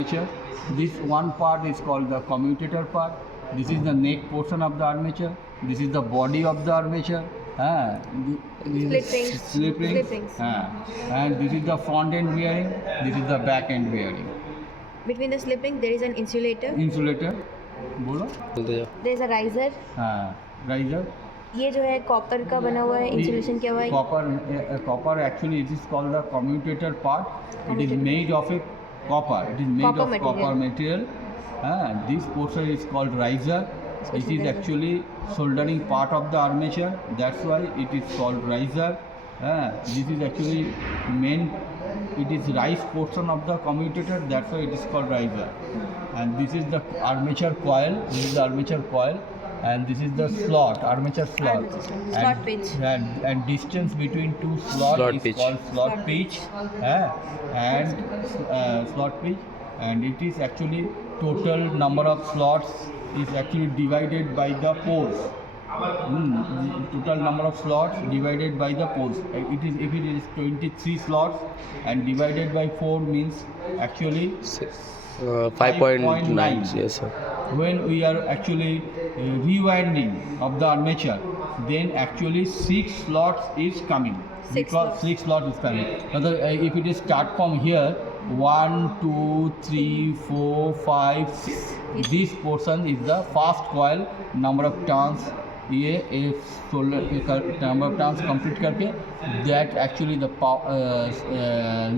armature. This one part is called the commutator part. This is the neck portion of the armature. This is the body of the armature. Slippings. And this is the front end bearing. This is the back end bearing. Between the slipping there is an insulator. बोलो. There is a riser. Riser. ये जो है copper का बना हुआ है, insulation क्या हुआ है? Copper actually it is called the commutator part. It is made of a copper. It is made Copper of material. copper material. This portion is called riser. It is actually soldering part of the armature. That's why it is called riser. This is actually main. It is rise portion of the commutator. That's why it is called riser. And this is the armature coil. This is the armature coil. And this is the slot, armature slot. Slot pitch. And distance between two slots is pitch. called slot pitch. Slot pitch. And it is actually total number of slots is actually divided by the poles. Total number of slots divided by the poles. It is, if it is 23 slots and divided by 4 means actually 5.9. Yes, sir. When we are actually rewinding of the armature, then actually 6 slots is coming. Because 6 slots is coming. If it is start from here, 1, 2, 3, 4, 5, 6. This portion is the fast coil. Number of turns. ये number of turns complete करके that actually the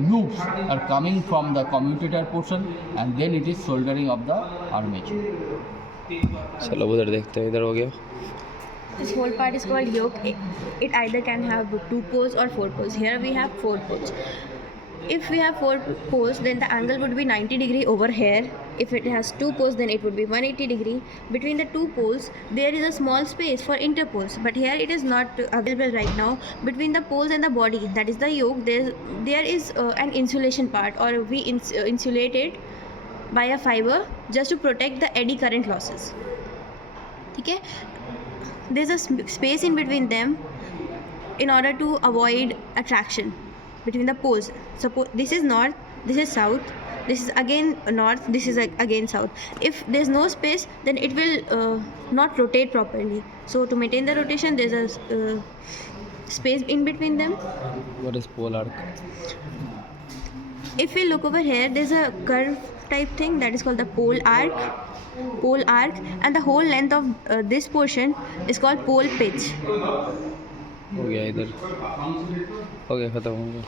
loops are coming from the commutator portion and then it is soldering of the armature. चलो उधर देखते हैं, इधर हो गया. This whole part is called yoke. It either can have 2 poles or 4 poles. Here we have 4 poles. If we have 4 poles, then the angle would be 90 degree over here. If it has 2 poles, then it would be 180 degree. Between the 2 poles, there is a small space for interpoles, but here it is not available right now. Between the poles and the body, that is the yoke, there is an insulation part, or we insulate it by a fiber just to protect the eddy current losses. Okay? There's a space in between them in order to avoid attraction between the poles. Suppose this is north, this is south, this is again north, this is again south. If there's no space, then it will not rotate properly. So to maintain the rotation, there's a space in between them. What is pole arc? If we look over here, there's a curve type thing that is called the pole arc, and the whole length of this portion is called pole pitch. हो गया इधर, हो गया, खत्म हो गया.